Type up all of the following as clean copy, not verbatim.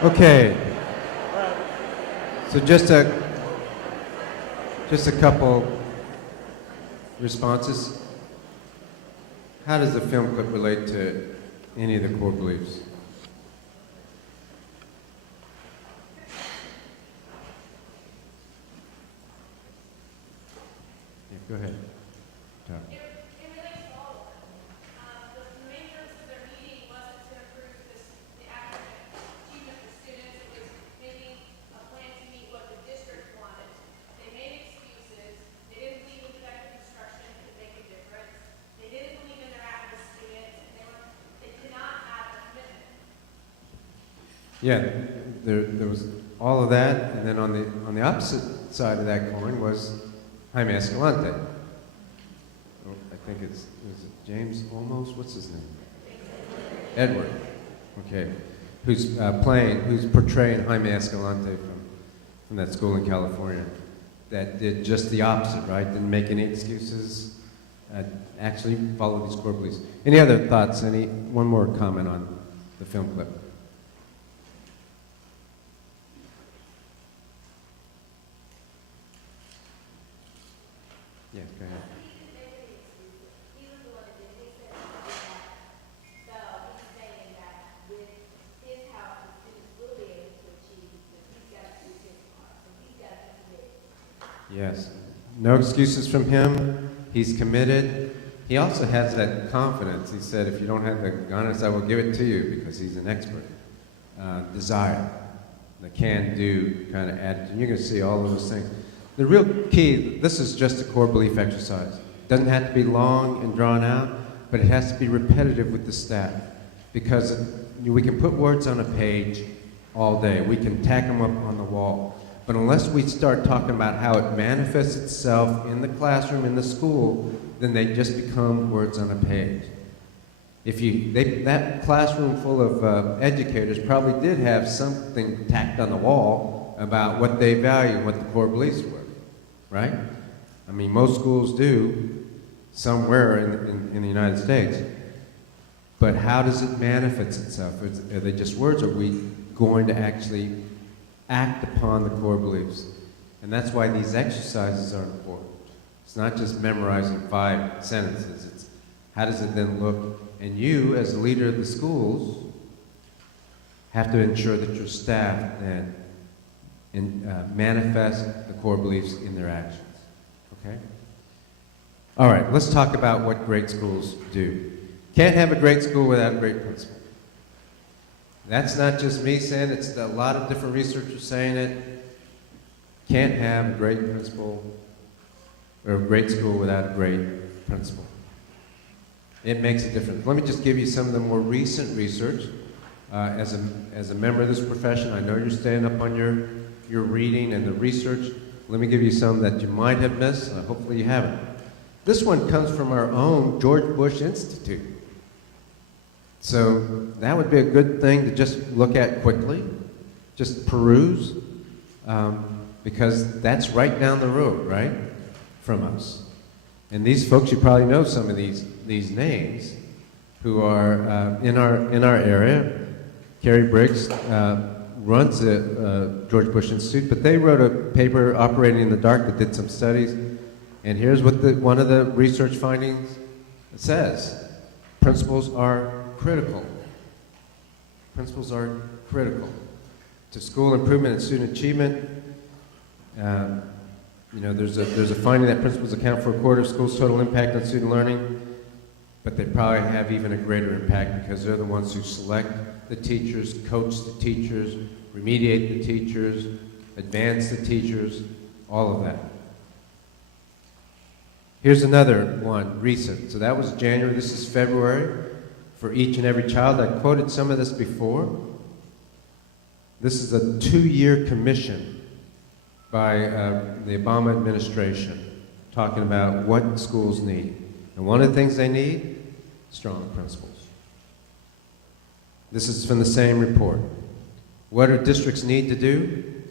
Okay, so just a couple responses. How does the film clip relate to any of the core beliefs? Yeah, go ahead. Tom. Yeah, there was all of that, and then on the opposite side of that coin was Jaime Escalante. Oh, I think was it James Olmos? What's his name? Edward. Okay, who's portraying Jaime Escalante from that school in California, that did just the opposite, right? Didn't make any excuses. Actually followed these core beliefs. Any other thoughts? One more comment on the film clip? Yes, go ahead. Yes, no excuses from him. He's committed. He also has that confidence. He said, if you don't have the guidance, I will give it to you, because he's an expert. Desire, the can-do kind of attitude. You're going to see all of those things. The real key, this is just a core belief exercise. It doesn't have to be long and drawn out, but it has to be repetitive with the staff, because we can put words on a page all day. We can tack them up on the wall. But unless we start talking about how it manifests itself in the classroom, in the school, then they just become words on a page. That classroom full of educators probably did have something tacked on the wall about what they value and what the core beliefs were, right? I mean, most schools do somewhere in the United States. But how does it manifest itself? Are they just words, or are we going to actually act upon the core beliefs? And that's why these exercises are important. It's not just memorizing 5 sentences. It's how does it then look? And you, as a leader of the schools, have to ensure that your staff then manifest the core beliefs in their actions. Okay? All right, let's talk about what great schools do. Can't have a great school without a great principal. That's not just me saying it, it's a lot of different researchers saying it. Can't have a great principal or a great school without a great principal. It makes a difference. Let me just give you some of the more recent research. As a member of this profession, I know you're staying up on your reading and the research. Let me give you some that you might have missed. Hopefully you haven't. This one comes from our own George Bush Institute. So that would be a good thing to just look at quickly, just peruse, because that's right down the road, right, from us. And these folks, you probably know some of these names who are in our area. Carrie Briggs runs the George Bush Institute, but they wrote a paper, Operating in the Dark, that did some studies. And here's what one of the research findings It says principals are critical. Principals are critical to school improvement and student achievement. There's a finding that principals account for a quarter of school's total impact on student learning, but they probably have even a greater impact because they're the ones who select the teachers, coach the teachers, remediate the teachers, advance the teachers, all of that. Here's another one, recent. So that was January, this is February, for each and every child. I quoted some of this before. This is a 2-year commission by the Obama administration talking about what schools need. And one of the things they need, strong principals. This is from the same report. What do districts need to do?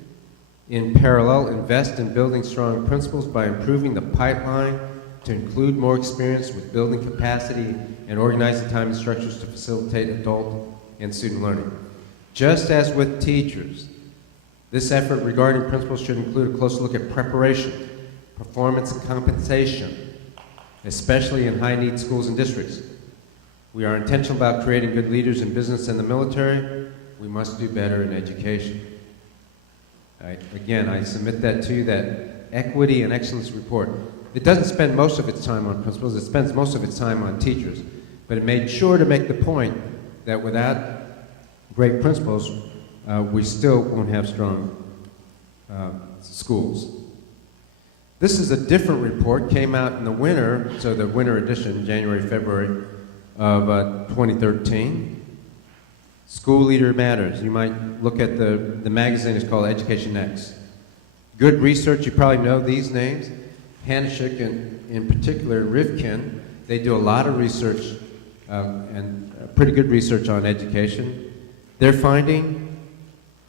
In parallel, invest in building strong principals by improving the pipeline to include more experience with building capacity and organizing time and structures to facilitate adult and student learning. Just as with teachers, this effort regarding principals should include a closer look at preparation, performance, and compensation, especially in high-need schools and districts. We are intentional about creating good leaders in business and the military. We must do better in education. Again, I submit that to you, that Equity and Excellence report. It doesn't spend most of its time on principals, it spends most of its time on teachers. But it made sure to make the point that without great principals, we still won't have strong schools. This is a different report, came out in the winter, so the winter edition, January, February of 2013. School Leader Matters. You might look at the magazine, it's called Education Next. Good research, you probably know these names. Hanishik, in particular, Rivkin, they do a lot of research and pretty good research on education. They're finding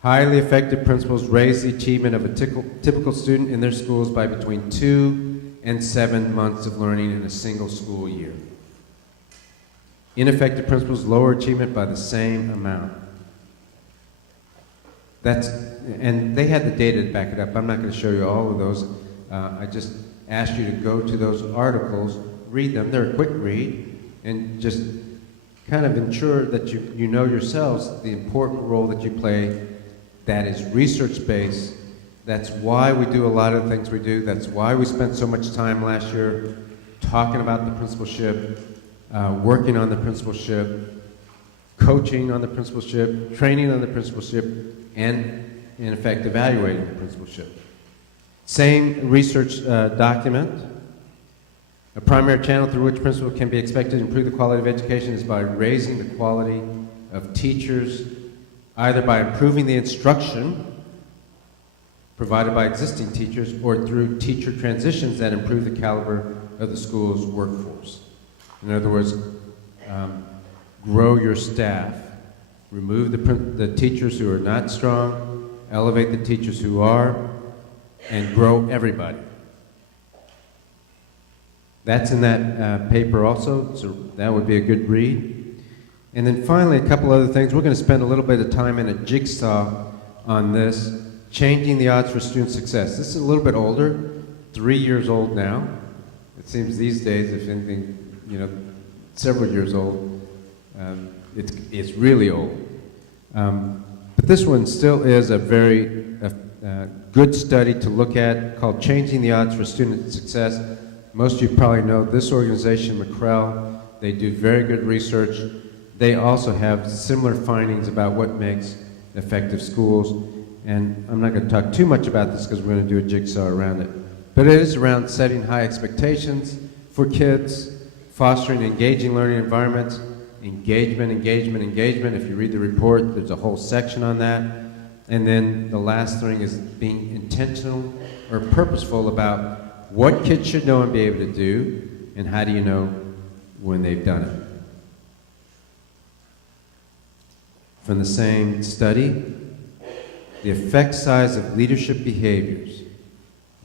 highly effective principals raise the achievement of a typical student in their schools by between 2 and 7 months of learning in a single school year. Ineffective principals lower achievement by the same amount. And they had the data to back it up. I'm not going to show you all of those. I just asked you to go to those articles, read them. They're a quick read, and just kind of ensure that you know yourselves the important role that you play that is research-based. That's why we do a lot of the things we do. That's why we spent so much time last year talking about the principalship, working on the principalship, coaching on the principalship, training on the principalship, and in effect evaluating the principalship. Same research document. A primary channel through which principals can be expected to improve the quality of education is by raising the quality of teachers, either by improving the instruction provided by existing teachers or through teacher transitions that improve the caliber of the school's workforce. In other words, grow your staff, remove the teachers who are not strong, elevate the teachers who are, and grow everybody. That's in that paper also, so that would be a good read. And then finally, a couple other things. We're going to spend a little bit of time in a jigsaw on this, changing the odds for student success. This is a little bit older, 3 years old now. It seems these days, if anything, several years old. It's really old. But this one still is a very good study to look at called Changing the Odds for Student Success. Most of you probably know this organization, McCrell. They do very good research. They also have similar findings about what makes effective schools. And I'm not going to talk too much about this because we're going to do a jigsaw around it. But it is around setting high expectations for kids, fostering engaging learning environments, engagement. If you read the report, there's a whole section on that. And then the last thing is being intentional or purposeful about what kids should know and be able to do, and how do you know when they've done it. From the same study, the effect size of leadership behaviors,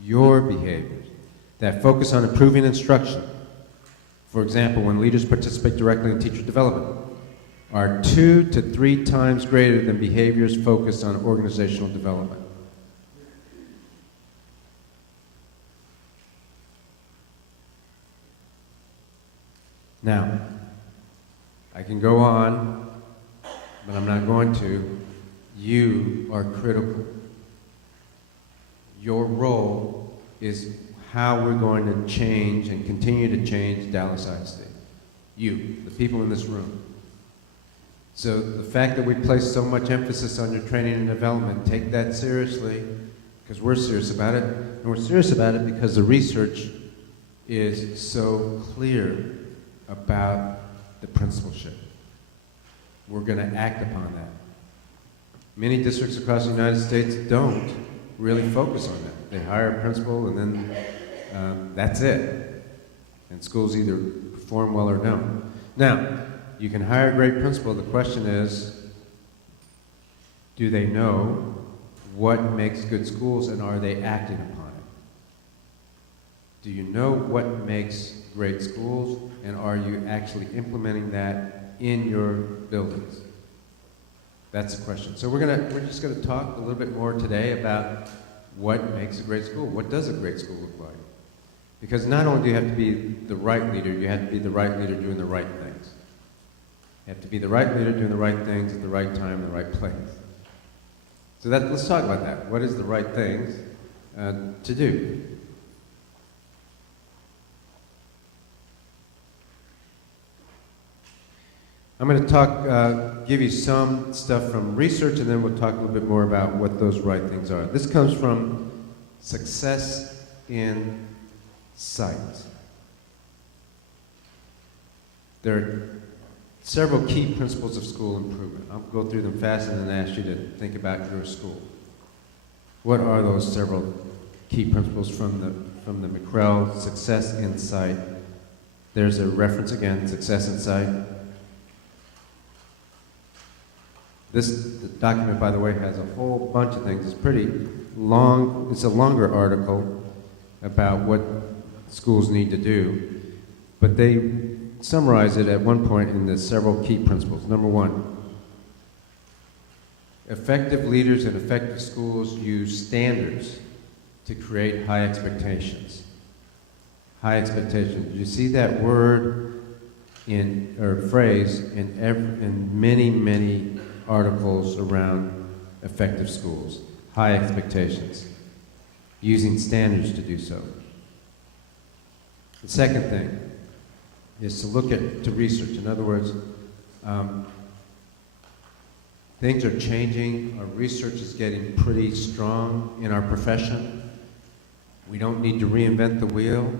your behaviors, that focus on improving instruction, for example, when leaders participate directly in teacher development, are 2 to 3 times greater than behaviors focused on organizational development. Now, I can go on, but I'm not going to. You are critical. Your role is how we're going to change and continue to change Dallas ISD. You, the people in this room. So the fact that we place so much emphasis on your training and development, take that seriously, because we're serious about it. And we're serious about it because the research is so clear about the principalship. We're going to act upon that. Many districts across the United States don't really focus on that. They hire a principal and then that's it. And schools either perform well or don't. Now, you can hire a great principal. The question is, do they know what makes good schools and are they acting upon it? Do you know what makes great schools and are you actually implementing that in your buildings? That's the question. So we're just gonna talk a little bit more today about what makes a great school. What does a great school look like? Because not only do you have to be the right leader, you have to be the right leader doing the right things. You have to be the right leader doing the right things at the right time, in the right place. So let's talk about that. What is the right things to do? I'm going to give you some stuff from research, and then we'll talk a little bit more about what those right things are. This comes from Success in Sight. There are several key principles of school improvement. I'll go through them fast and then ask you to think about your school. What are those several key principles from the McREL Success in Sight? There's a reference again, Success in Sight. This document, by the way, has a whole bunch of things. It's pretty long. It's a longer article about what schools need to do, but they summarize it at one point in the several key principles. Number one, effective leaders and effective schools use standards to create high expectations. High expectations. You see that word or phrase in many, many articles around effective schools. High expectations. Using standards to do so. The second thing is to look to research. In other words, things are changing. Our research is getting pretty strong in our profession. We don't need to reinvent the wheel.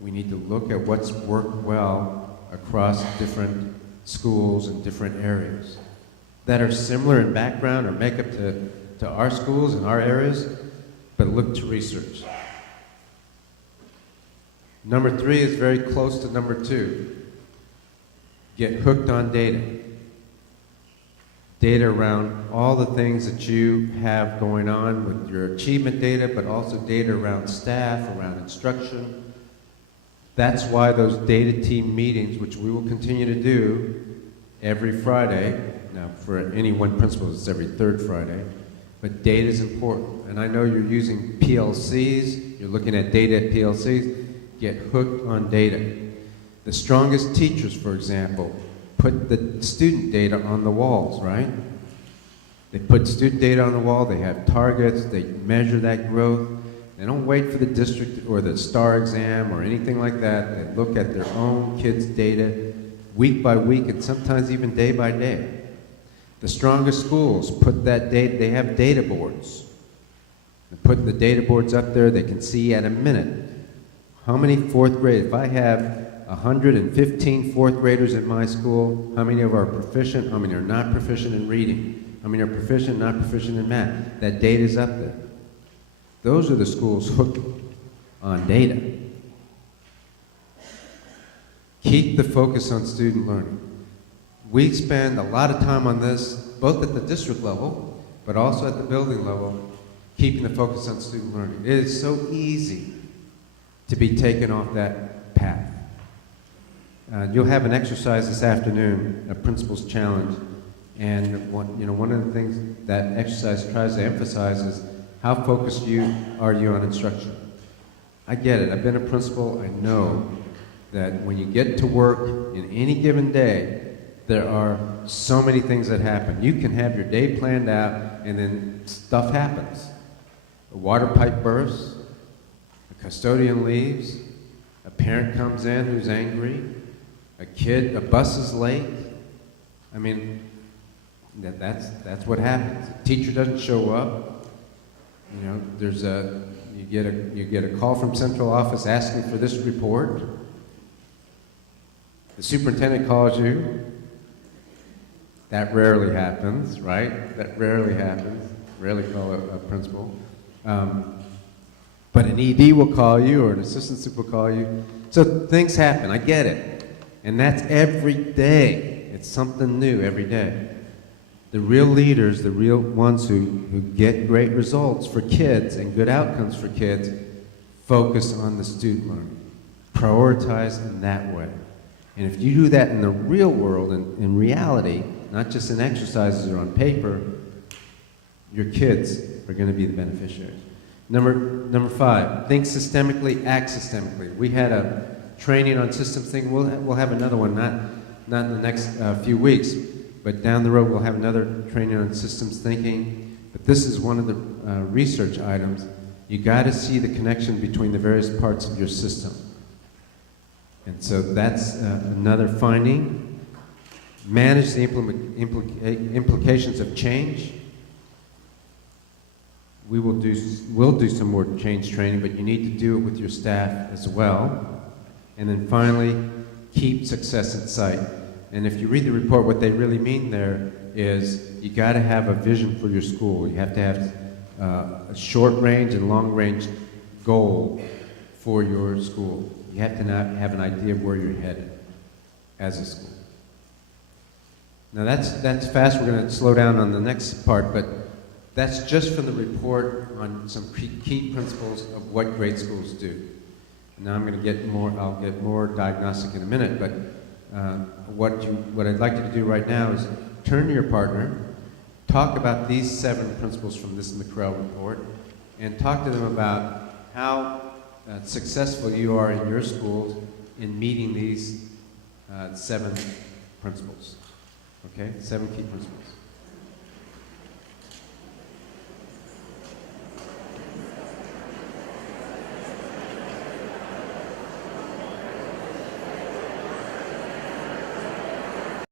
We need to look at what's worked well across different schools and different areas that are similar in background or makeup to our schools and our areas, but look to research. Number three is very close to number two. Get hooked on data. Data around all the things that you have going on with your achievement data, but also data around staff, around instruction. That's why those data team meetings, which we will continue to do every Friday, now for any one principal it's every third Friday, but data is important. And I know you're using PLCs, you're looking at data at PLCs, get hooked on data. The strongest teachers, for example, put the student data on the walls, right? They put student data on the wall, they have targets, they measure that growth. They don't wait for the district or the STAR exam or anything like that. They look at their own kids' data week by week and sometimes even day by day. The strongest schools put that data, they have data boards. They're putting the data boards up there, they can see at a minute how many fourth grade, if I have 115 fourth graders at my school, how many of are proficient, how many are not proficient in reading, how many are proficient, not proficient in math. That data is up there. Those are the schools hooked on data. Keep the focus on student learning. We spend a lot of time on this, both at the district level, but also at the building level, keeping the focus on student learning. It is so easy to be taken off that path. You'll have an exercise this afternoon, a principal's challenge, and one of the things that exercise tries to emphasize is how focused are you on instruction. I get it. I've been a principal. I know that when you get to work in any given day, there are so many things that happen. You can have your day planned out, and then stuff happens. A water pipe bursts, a custodian leaves, a parent comes in who's angry, a bus is late. I mean, that's what happens. A teacher doesn't show up. You know, you get a call from central office asking for this report. The superintendent calls you. That rarely happens, right? That rarely happens. Rarely call a principal. But an ED will call you, or an assistant super will call you. So things happen, I get it. And that's every day. It's something new every day. The real leaders, the real ones who get great results for kids and good outcomes for kids, focus on the student learning. Prioritize in that way. And if you do that in the real world, in reality, not just in exercises or on paper, your kids are going to be the beneficiaries. Number 5, think systemically, act systemically. We had a training on systems thinking. We'll have another one, not in the next few weeks, but down the road we'll have another training on systems thinking. But this is one of the research items. You got to see the connection between the various parts of your system. And so that's another finding. Manage the implications of change. We'll do some more change training, but you need to do it with your staff as well. And then finally, keep success in sight. And if you read the report, what they really mean there is you got to have a vision for your school. You have to have a short range and long range goal for your school. You have to have an idea of where you're headed as a school. Now that's fast. We're going to slow down on the next part, but that's just from the report on some key principles of what great schools do. Now I'm going to get more. I'll get more diagnostic in a minute, but what I'd like you to do right now is turn to your partner, talk about these 7 principles from this McREL report, and talk to them about how successful you are in your schools in meeting these 7 principles. Okay, 7 key principles.